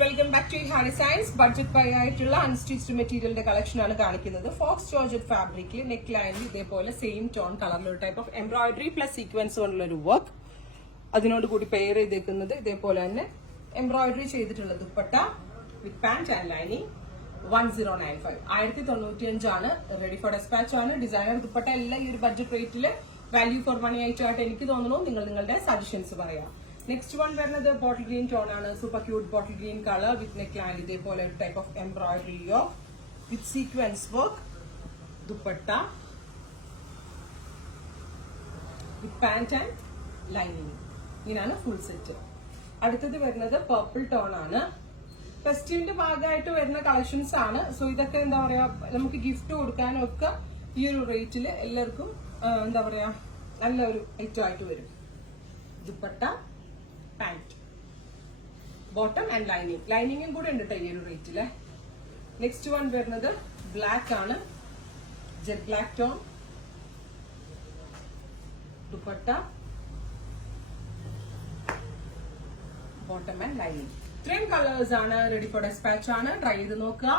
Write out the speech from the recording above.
Welcome back to ഹാ designs. Budget by ആയിട്ടുള്ള unstitched മെറ്റീരിയലിന്റെ കളക്ഷൻ ആണ് കാണിക്കുന്നത്. ഫോക്സ് ജോർജറ്റ് ഫാബ്രിക്കിൽ നെക്ക് ലൈനിൽ ഇതേപോലെ സെയിം ടോൺ കളറിലുള്ള type of embroidery plus sequence കൊണ്ടുള്ള ഒരു വർക്ക്. അതിനോട് കൂടി പെയർ ചെയ്തേക്കുന്നത് ഇതേപോലെ തന്നെ എംബ്രോയിഡറി ചെയ്തിട്ടുള്ള ദുപ്പട്ട വിത്ത് പാന്റ് ആൻഡ് ലൈനിങ്. 1095 1095 ആണ്. റെഡി ഫോർ ഡെസ്പാച്ച് ആണ്. ഡിസൈനർ ദുപ്പട്ട എല്ലാം ഈ ഒരു ബഡ്ജറ്റ് റേറ്റില് വാല്യൂ ഫോർ മണി ആയിട്ടായിട്ട് എനിക്ക് തോന്നുന്നു. നിങ്ങൾ നിങ്ങളുടെ സജഷൻസ് പറയാം. നെക്സ്റ്റ് വൺ വരുന്നത് ബോട്ടിൽ ഗ്രീൻ ടോൺ ആണ്. Super cute bottle green colour വിത്ത് നെക്ക് ലൈൻ ഇതേപോലെ ഒരു type of embroidery with sequence work. Dupatta with pant and lining. ഇങ്ങനെയാണ് ഫുൾ സെറ്റ്. അടുത്തത് വരുന്നത് പർപ്പിൾ ടോൺ ആണ്. ഫെസ്റ്റിവിന്റെ ഭാഗമായിട്ട് വരുന്ന കളക്ഷൻസ് ആണ്. സോ ഇതൊക്കെ എന്താ പറയാ, നമുക്ക് ഗിഫ്റ്റ് കൊടുക്കാനും ഒക്കെ ഈ ഒരു റേറ്റിൽ എല്ലാവർക്കും എന്താ പറയാ നല്ലൊരു ഐറ്റം ആയിട്ട് വരും. ദുപ്പട്ട പാന്റ് ബോട്ടം ആൻഡ് ലൈനിങ്ങും കൂടെ ഉണ്ട് ഈ ഒരു റേറ്റില്. നെക്സ്റ്റ് വൺ വരുന്നത് ബ്ലാക്ക് ആണ്. Jet black tone. Dupatta bottom and lining. ഇത്രയും കളേഴ്സ് ആണ്. റെഡി ഫോർ ഡെസ്പാച്ച് ആണ്. ട്രൈ ചെയ്ത് നോക്കുക.